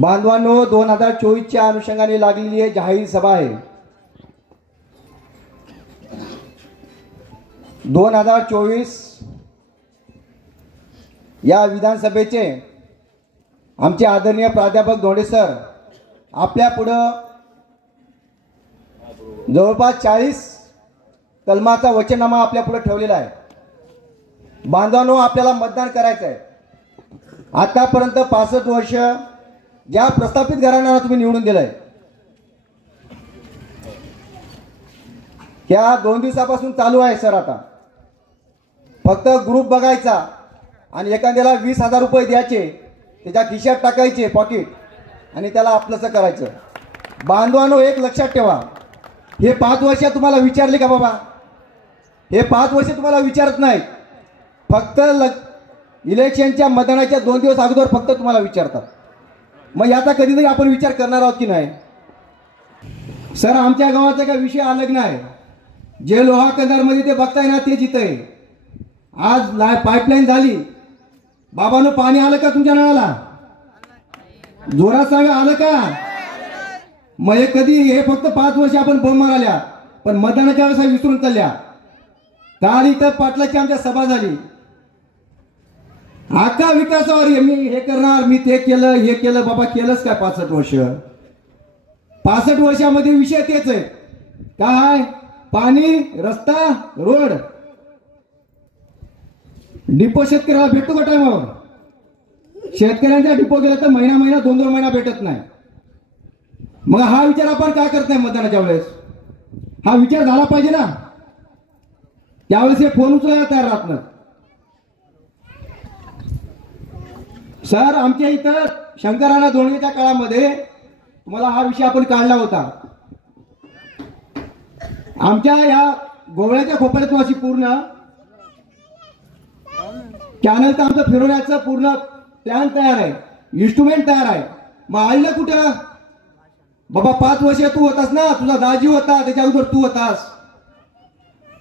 बांधवांनो, 2024च्या अनुषंगाने लागलेली आहे जाहीर सभा आहे। 2024 या विधानसभेचे आमचे आदरणीय प्राध्यापक धोंडे सर आपल्या पुढे जवळपास 40 कलमाचा वचननामा आपल्या पुढे ठेवलेला आहे। बांधवांनो, आपल्याला मतदान करायचं आहे। आतापर्यंत 65 वर्ष ज्या प्रस्थापित घराण्यांना तुम्ही निवडून दिलंय, त्या 2 दिवसापासून चालू आहे सर। आता फक्त ग्रुप बघायचा आणि एखाद्याला 20,000 रुपये द्यायचे, त्याच्या खिशात टाकायचे पॉकेट आणि त्याला आपलंसं करायचं। बांधवांनो, एक लक्षात ठेवा, हे 5 वर्ष तुम्हाला विचारले का बाबा? हे 5 वर्ष तुम्हाला विचारत नाही, फक्त इलेक्शनच्या मतदानाच्या 2 दिवस अगोदर फक्त तुम्हाला विचारतात। मग याचा कधीतरी आपण विचार करणार आहोत की नाही? सर, आमच्या गावाचा काही विषय अलग नाही। जे लोहा कंधारमध्ये ते बघताय ना, ते जिथे आज पाईपलाईन झाली। बाबांनो, पाणी आलं का तुमच्या नळाला? जोरात सांगा, आलं का? मग हे कधी, हे फक्त 5 वर्ष आपण बोंब मारल्या, पण मतदानाच्या वेळेस विसरून चालल्या। काल इथं पाटलाची आमच्या सभा झाली। आका विकासावर मी हे करणार, मी ते केलं, हे केलं। बाबा, केलंच काय 65 वर्ष? 65 वर्षामध्ये विषय तेच आहे। काय? पाणी, रस्ता, रोड, डिपो शेतकऱ्याला भेटतो का टायमावर? शेतकऱ्यांचा डिपो गेला तर महिना 2 महिना भेटत नाही। मग हा विचार आपण का करत नाही मतदानाच्या वेळेस? हा विचार झाला पाहिजे ना। त्यावेळेस हे फोन उचलायला तयार राहत नाही। सर, आमच्या इथं शंकराना धोंडेच्या काळामध्ये तुम्हाला हा विषय आपण काढला होता। आमच्या या गोवळ्याच्या खोपऱ्यातून अशी पूर्ण कॅनल तर आमचं फिरवण्याचं पूर्ण प्लॅन तयार आहे, इन्स्ट्रुमेंट तयार आहे। मग आईला कुठं? बाबा, 5 वर्ष तू होतास ना, तुझा दाजी होता, त्याच्या अगोदर तू होतास।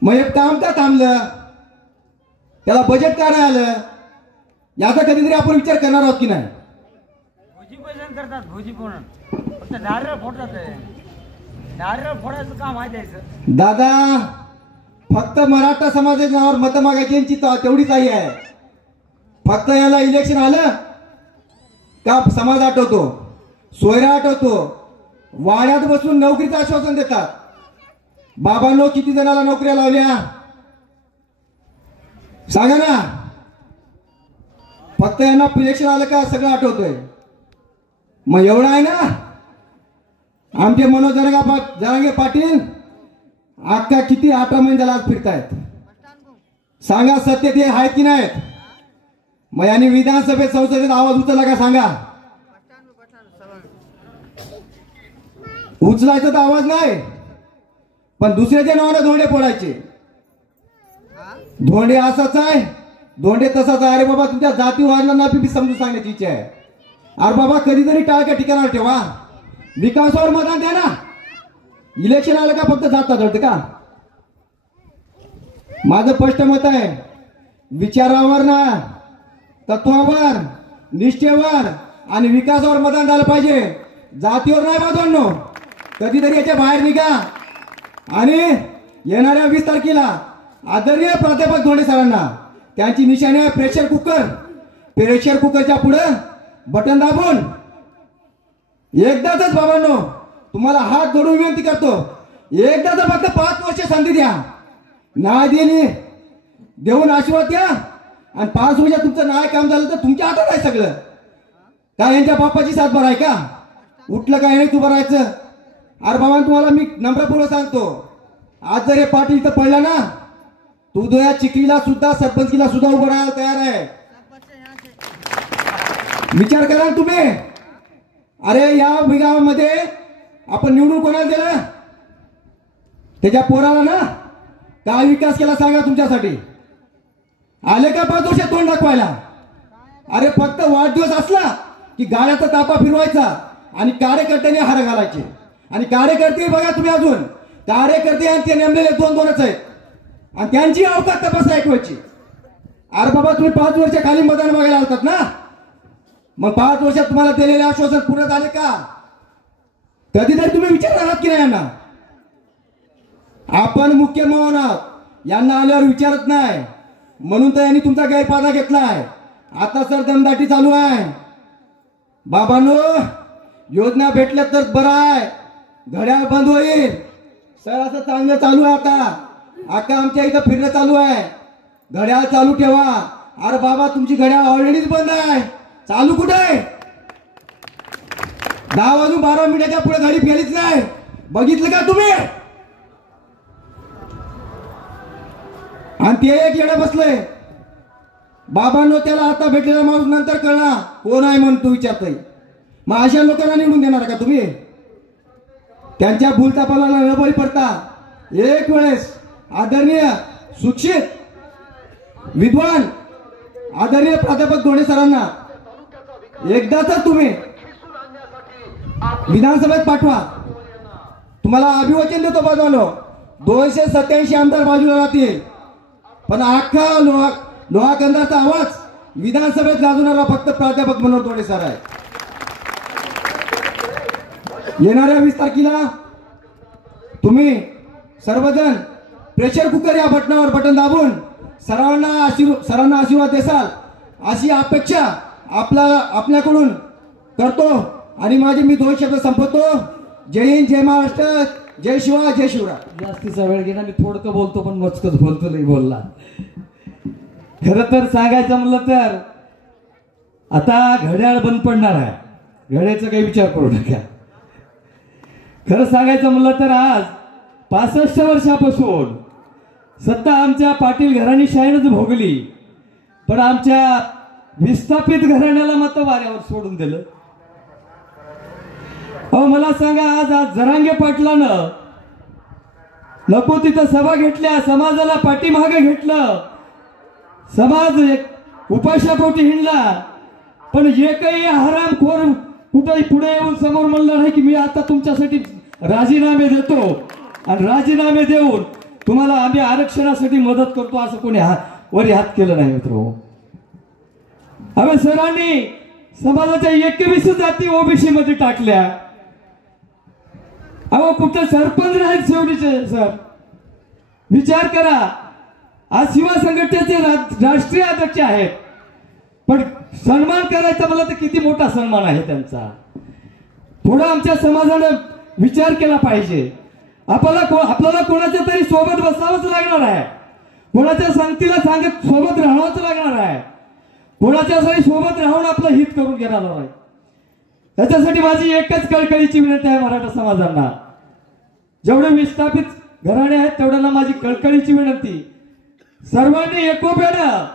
मग एक काम का थांबलं? त्याला बजेट का नाही आलं? याचा कधीतरी आपण विचार करणार आहोत की नाही? भोजीपूजन करतात, भोजीपूजन फक्त नारळ फोडतात, नारळ फोडायचं काम आहे त्याचं। दादा, फक्त मराठा समाजाच्या नावावर मत मागायची यांची तेवढीच आई आहे। फक्त याला इलेक्शन आलं का समाज आठवतो, सोयरा आठवतो, वाड्यात बसून नोकरीचं आश्वासन देतात। बाबांनो, किती जणाला नोकऱ्या लावल्या सांगा ना? फक्त यांना इलेक्शन आलं का सगळं आठवतोय। मग एवढं आहे ना? आमचे मनोज जरांगे पाटील अख्खा किती 18 महिने झाला आज फिरतायत। सांगा, सत्य ते आहेत की नाहीत? मग यांनी विधानसभेत संसदेत आवाज उचलला का सांगा? उचलायचा तर आवाज नाही, पण दुसऱ्याच्या नावाने धोंडे फोडायचे। धोंडे असाच आहे, धोंडे तसाच आहे। अरे बाबा, तुमच्या जाती वाढला बी समजून सांगण्याची इच्छा आहे। अरे बाबा, कधीतरी टाळक्या ठिकाणावर ठेवा, विकासावर मतदान द्या ना। इलेक्शन आलं का फक्त जाता धरते का? माझं स्पष्ट मत आहे, विचारावर ना, तत्वावर, निष्ठेवर आणि विकासावर मतदान झालं पाहिजे, जातीवर नाही। बांधवांनो, कधीतरी याच्या बाहेर निघा आणि येणाऱ्या 20 तारखेला आदरणीय प्राध्यापक धोंडे सरांना त्यांची निशाणी आहे प्रेशर कुकर। प्रेशर कुकरच्या पुढे बटन दाबून एकदाच बाबांनो तुम्हाला हात जोडून विनंती करतो, एकदाच फक्त 5 वर्ष संधी द्या। नाही दिली, देऊन आशीर्वाद द्या आणि 5 वर्ष तुमचं नाही काम झालं तर तुमच्या हातात आहे सगळं। काय यांच्या बापाची साथ भराय का? उठलं काय नाही तू भरायचं? अरे बाबा, तुम्हाला मी नम्रपूर्वक सांगतो, आज जर हे पाटील इथं पडला ना, तू उद्या चिखलीला सुद्धा, सरपंचकीला सुद्धा उभं राहायला तयार आहे। विचार करा तुम्ही। अरे या गावामध्ये आपण निवडून कोणाला दिलं? त्याच्या पोराला ना। काय विकास केला सांगा तुमच्यासाठी? आले का 5 वर्षात तोंड दाखवायला? अरे फक्त वाढदिवस असला की गाड्याचा तापा फिरवायचा आणि कार्यकर्त्यांनी हार घालायचे। आणि कार्यकर्ते बघा तुम्ही, अजून कार्यकर्ते आणि ते नेमलेले 2-2च आहेत आणि त्यांची अवकाश तपास ऐकवायची। अरे बाबा, तुम्ही 5 वर्ष खाली मतदान बघायला आलतात ना, मग 5 वर्षात तुम्हाला दिलेले आश्वासन पूर्ण झाले का? कधीतरी तुम्ही विचारणार आहात की नाही यांना? आपण मुख्य मेहमान आहोत, यांना आल्यावर विचारत नाही म्हणून तर यांनी तुमचा गैरफायदा घेतलाय. आता सर दमदाटी चालू आहे. बाबांनो, योजना भेटल्या तर बरं आहे, घड्याळ बंद होईल. सर असं चांगलं चालू आहे. आता आमच्या इथं फिरणं चालू आहे. घड्याळ चालू ठेवा. अरे बाबा, तुमची घड्याळ ऑलरेडीच बंद आहे. चालू कुठे आहे? 10 वाजून 12 मिनिटाच्या पुढे घडी फेलीच नाही. बघितलं का तुम्ही? आणि ते एक येडं बसलंय. बाबांनो, त्याला आता भेटलेला माणूस नंतर कळणार कोण आहे म्हणून तू विचारतोय. मग अशा लोकांना निवडून देणार का तुम्ही? त्यांच्या भूलतापाला न बळी पडता एक वेळेस आदरणीय सुशिक्षित विद्वान आदरणीय प्राध्यापक धोंडे सरांना एकदाच तुम्ही विधानसभेत पाठवा. तुम्हाला अभिवचन देतो बाजूला. 287 आमदार बाजूला राहतील, पण अख्खा लोहा कंदाचा आवाज विधानसभेत गाजवणारा फक्त प्राध्यापक मनोहर धोंडे सर आहे. येणाऱ्या 20 तारखेला तुम्ही सर्वजण प्रेशर कुकर या बटनावर बटन दाबून सरांना आशीर्वाद देसाल अशी अपेक्षा आपल्याकडून करतो. आणि माझे मी 2 शब्द संपवतो. जय हिंद, जय महाराष्ट्र, जय शिवा, जय शिवराय. जास्तीचा वेळ घेणार, मी थोडकं बोलतो पण मोजकच बोलतो, नाही बोलला. खरं तर सांगायचं म्हणलं तर आता घड्याळ बंद पडणार आहे. घड्याचा काही विचार करू नका. खरं सांगायचं म्हणलं तर आज 65 वर्षापासून सत्ता आमच्या पाटील घराणेशाहीनंच भोगली, पण आमच्या विस्थापित घराण्याला मत वाऱ्यावर सोडून दिलं. अहो मला सांगा, आज जरांगे पाटलानं नको तिथं सभा घेतल्या, समाजाला पाठीमागे घेतलं, समाज एक उपाशापोटी हिंडला, पण एकही हरामखोर कुठेही पुढे येऊन समोर म्हणलं नाही की मी आता तुमच्यासाठी राजीनामे देतो आणि राजीनामे देऊन तुम्हाला आम्ही आरक्षणासाठी मदत करतो असं कोणी वरी हात केलं नाही मित्र. अरे सरांनी समाजाच्या 21 जाती ओबीसी मध्ये टाकल्या. अहो कुठं सरपंच नाहीत शेवटीचे सर. विचार करा, आज शिवा संघटनेचे राष्ट्रीय अध्यक्ष आहेत, पण सन्मान करायचा मला तर किती मोठा सन्मान आहे त्यांचा. थोडा आमच्या समाजाने विचार केला पाहिजे. आपल्याला कोणाच्या तरी सोबत बसावंच लागणार आहे, कोणाच्या संगतीला सांगत सोबत राहावंच लागणार आहे, कोणाच्या तरी सोबत राहून आपलं हित करून घेणार आहे. त्याच्यासाठी माझी एकच कळकळीची विनंती आहे मराठा समाजांना. जेवढे विस्थापित घराणे आहेत तेवढ्यांना माझी कळकळीची विनंती, सर्वांनी एकोप्यानं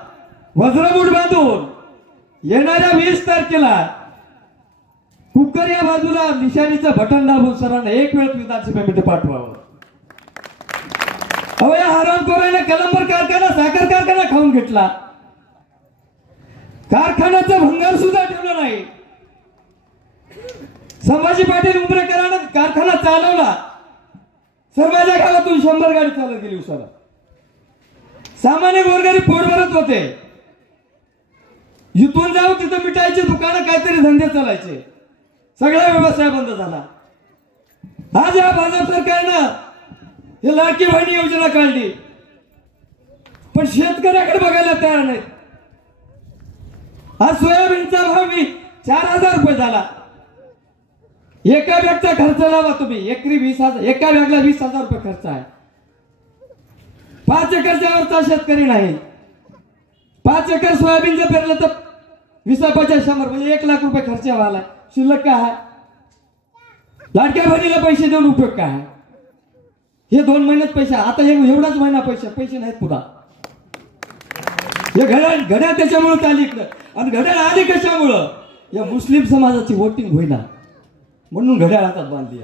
वज्रमूठ बांधून येणाऱ्या 20 तारखेला कुकर या बाजूला निशाणीचं बटन दाबून सरांना एक वेळ विधानसभेमध्ये पाठवावं. अहो या हरामखोराने कलंबर कारखाना, साखर कारखाना खाऊन घेतला. कारखान्याचं भंगार सुद्धा ठेवलं नाही. संभाजी पाटील उंबरेकरांना कारखाना चालवला. सर्वांच्या गावातून 100 गाडी चालत गेली उसाला. सामान्य गोरगरीब पोट भरत होते. इथून जाऊन तिथं मिठाईची दुकानं, काहीतरी धंदे चालायचे. सगळा व्यवसाय बंद झाला. आज या भाजप सरकारनं हे लाडकी बहीण योजना काढली, पण शेतकऱ्याकडे बघायला तयार नाहीत. आज सोयाबीनचा भाव 4000 रुपये झाला. एका बॅगचा खर्च लावा तुम्ही, एकरी 20,000, एका बॅगला 20,000 रुपये खर्च आहे. 5 एकरच्या वरचा शेतकरी नाही. 5 एकर सोयाबीन जर पेरलं तर 20-50 म्हणजे 1 लाख रुपये खर्च व्हायला. शिल्लक काय आहे? लाडक्या बहिणीला पैसे देऊन उपयोग काय आहे? हे 2 महिन्यात पैसे, आता एवढाच महिना पैसे नाहीत पुन्हा. हे घड्याळ त्याच्यामुळे आली इकडं. आणि घड्याळ आली कशामुळं? या मुस्लिम समाजाची वोटिंग होईना म्हणून घड्याळ हातात बांधली.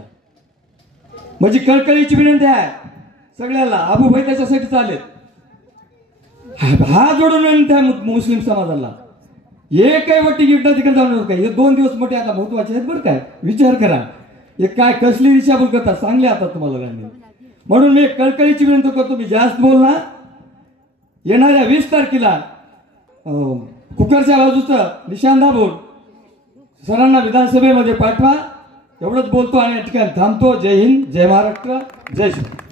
म्हणजे कळकळीची विनंती आहे सगळ्याला. आबूभाई त्याच्यासाठी चालेल, हा जोडून विनंती आहे मुस्लिम समाजाला. काही वटी गिट्टा तिकडे जाऊ नका. हे 2 दिवस मोठे आता महत्वाचे आहेत बरं. काय विचार करा, हे काय कसली दिशाभूल करता सांगले आता तुम्हाला गांधी. म्हणून मी कळकळीची विनंती करतो, मी जास्त बोलणार. येणाऱ्या 20 तारखेला कुकरच्या बाजूचं निशाण दाबून सरांना विधानसभेमध्ये पाठवा. एवढंच बोलतो आणि या ठिकाणी थांबतो. जय हिंद, जय महाराष्ट्र, जय श्री.